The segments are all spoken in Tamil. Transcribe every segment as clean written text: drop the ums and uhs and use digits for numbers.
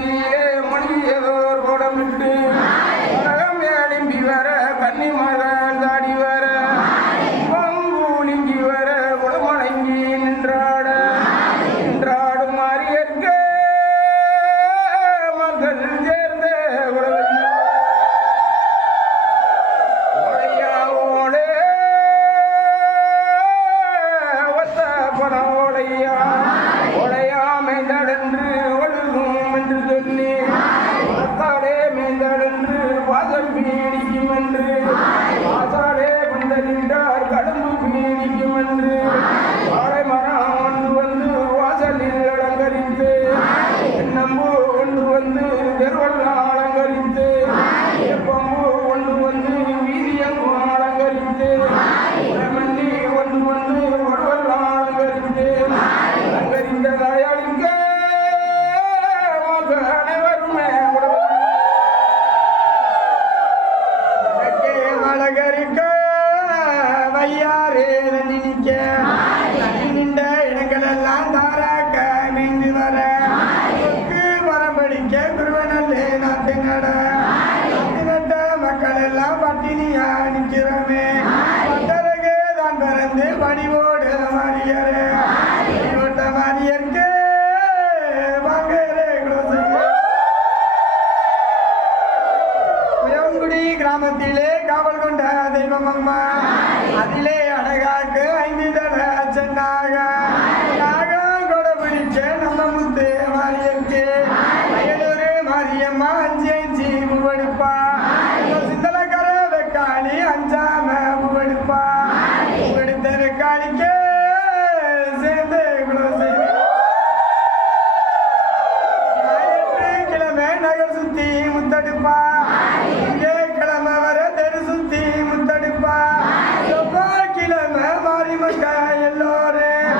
மத்தியிலே மொழியதோர் கோடமிட்டு உலகம் எழும்பி வர கன்னி மகன் தாடி வர பம்பூலிங்கி வர குடமடங்கி நின்றாடும் மாறியற்க மக்கள் சேர்ந்த ஓடையாவோடே ஒத்த பணம் ஓடையா மேய்ந்தடன்று ஒழுகும் என்று சொல்லி அத்தாடே மேய்ந்தடன்று வாசல் பீடிக்கும் என்று வாசாடே வந்தறிந்தார் கடம்பு பீடிக்கும் என்று வாழை மரம் ஒன்று வந்து வாசலில் அலங்கரித்து நம்பு ஒன்று வந்து தெருவெல்லாம் அலங்கரித்து எப்பம்பு ஒன்று வந்து வீதியங்கும் அலங்கரித்து மண்ணி ஒன்று வந்து ஒருவெல்லாம் அலங்கரித்து அலங்கரித்த தாயாளிக்க அனைவருமே அலங்கரிக்க வையாரே நிற்க நின்ற இடங்களெல்லாம் தாராக்க மீண்டு வர வரம்படிக்க குருவனல்லே நாட்டு நட்ட மக்கள் எல்லாம் பட்டினியா நிற்கிறோமே பட்டரகே தான் பிறந்து பணிவோடு மாறியரே பணிவோட்ட மாறியற்கே புயங்குடி கிராமத்திலே காவல் கொண்ட தெய்வம் அம்மா அதிலே அழகாக்கு 5 தடவை சென்னாக கொட பிடிச்ச நம்ம முத்து மாரியம்கே அயலூர் மாரியம்மா 5 பூவெடுப்பா சிந்தலக்கர வெக்காளி 5ஆம பூவெடுப்பா பூவெடுத்த வெக்காளிக்கே சேர்ந்து கிழமை நகர் சுத்தி முத்தடுப்பா கிழமை வர தெரு சுத்தி முத்தடுப்பா செவ்வாய்க்கிழமை மாறி மக்க எல்லோரும்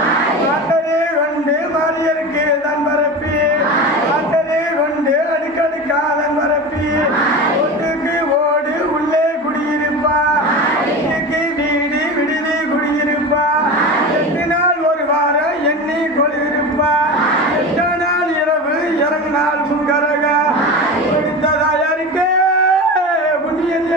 ஆட்டரே கொண்டு மாரியருக்கு தன் பரப்பி ஆட்டரே கொண்டு அடுக்கடுக்கா தன் பரப்பி ஒட்டுக்கு ஓடு உள்ளே குடியிருப்பா வீட்டுக்கு வீடு விடுதி குடியிருப்பா 8 நாள் ஒரு வாரம் எண்ணி கொள்ளிருப்பா 8 நாள் இரவு இறங்கினால் புங்கரக தாயாருக்கு புண்ணியல்ல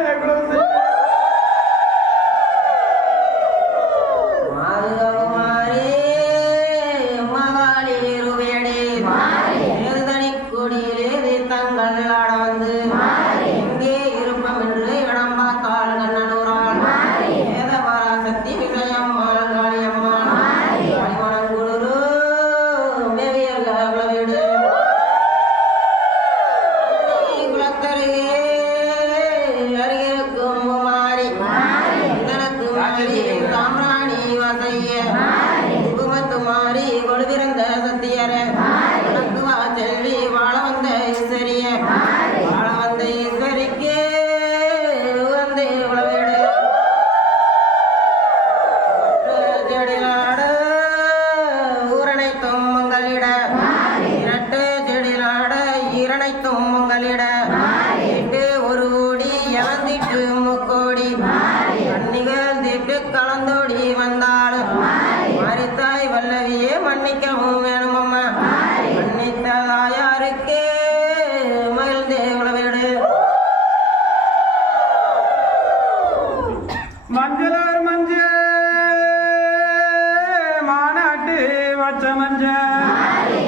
கலந்தோடி வந்தாலும் மறித்தாய் வல்லவியே மன்னிக்கவும் வேணும் அம்மா மன்னித்த தாயாருக்கே மகிழ்ந்தே உளவிடு மஞ்சளார் மஞ்ச மாநாட்டு வச்ச மஞ்ச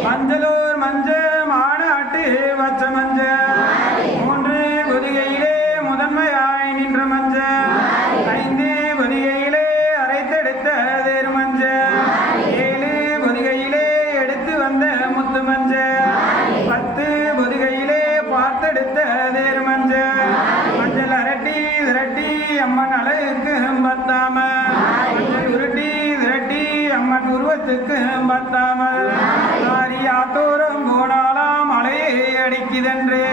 மஞ்சளூர் மஞ்ச மாநாட்டு வச்ச மஞ்ச 3 பொதிகையிலே முதன்மையாய் நின்ற மஞ்ச 5 பொதிகையிலே அரைத்தெடுத்த தேர் மஞ்ச 7 பொதிகையிலே எடுத்து வந்த முத்து மஞ்ச 10 பொதிகையிலே பார்த்தெடுத்த தேர் மஞ்ச மஞ்சள் அரட்டி திரட்டி அம்மன் அழகுக்கு பத்தாம மஞ்சள் உருட்டி திரட்டி அம்மன் உருவத்துக்கு பத்தாமல் ஆரி ஆத்தோரம் போனாலாம் மலையே அடிக்குதென்று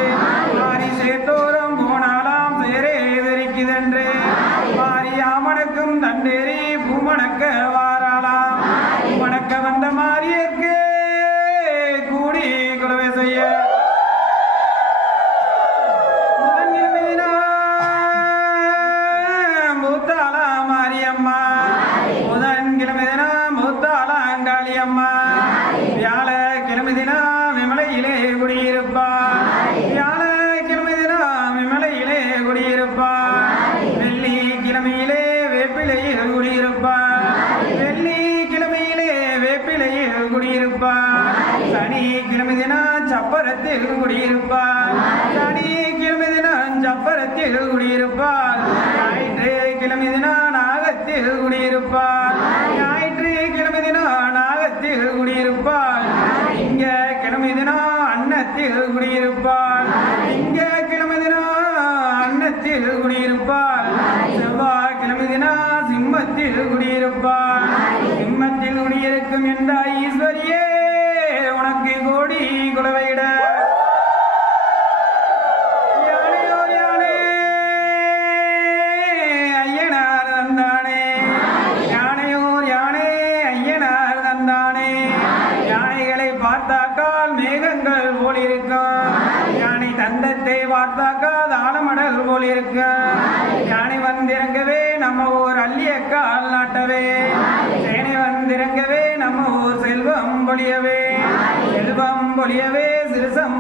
ஆரி சேத்தோரம் போனாலாம் சேரே வெறிக்குதென்று மாரியாமனுக்கும் தண்டேரி பூமணக்க வாராளாம் பூமணக்க வந்த மாரியற்கு கூடி குலவை செய்ய மூத்தாளா மாரியம்மா புதன்கிழமை தினம் மூத்தாளா அங்காளியம்மா வியாழக்கிழமை தினம் விமலையிலே குடியிருப்பா சப்பரத்தில் குடியிருப்பாள் சனிக்கிழமை தினம் சப்பரத்தில் குடியிருப்பாள் ஞாயிற்றுக்கிழமை தினம் நாகத்தில் குடியிருப்பாள் ஞாயிற்றுக்கிழமை தினம் நாகத்தில் குடியிருப்பாள் திங்கக்கிழமை தினம் அன்னத்தில் குடியிருப்பாள் திங்கக்கிழமை தினம் அன்னத்தில் குடியிருப்பாள் செவ்வாய்க்கிழமை தினம் சிம்மத்தில் குடியிருப்பாள் சிம்மத்தில் குடியிருக்கும் என்ற ஈஸ்வரியே உனக்கு கோடி குலவையிட யானையோர் யானை ஐயனார் தந்தானே யானையோர் யானை ஐயனார் தந்தானே யானைகளை பார்த்தாக்கால் மேகங்கள் போல் இருக்கும் யானை தந்தத்தை பார்த்தாக்கால் ஆலமடல் போல் இருக்கும் யானை வந்திறங்கவே நம்ம ஊர் அள்ளியக்கால் நாட்டவே சேனை வந்திறங்கவே நம்ம ஊர் செல்வம் பொழியவே செல்வம் பொழியவே சிறுசம்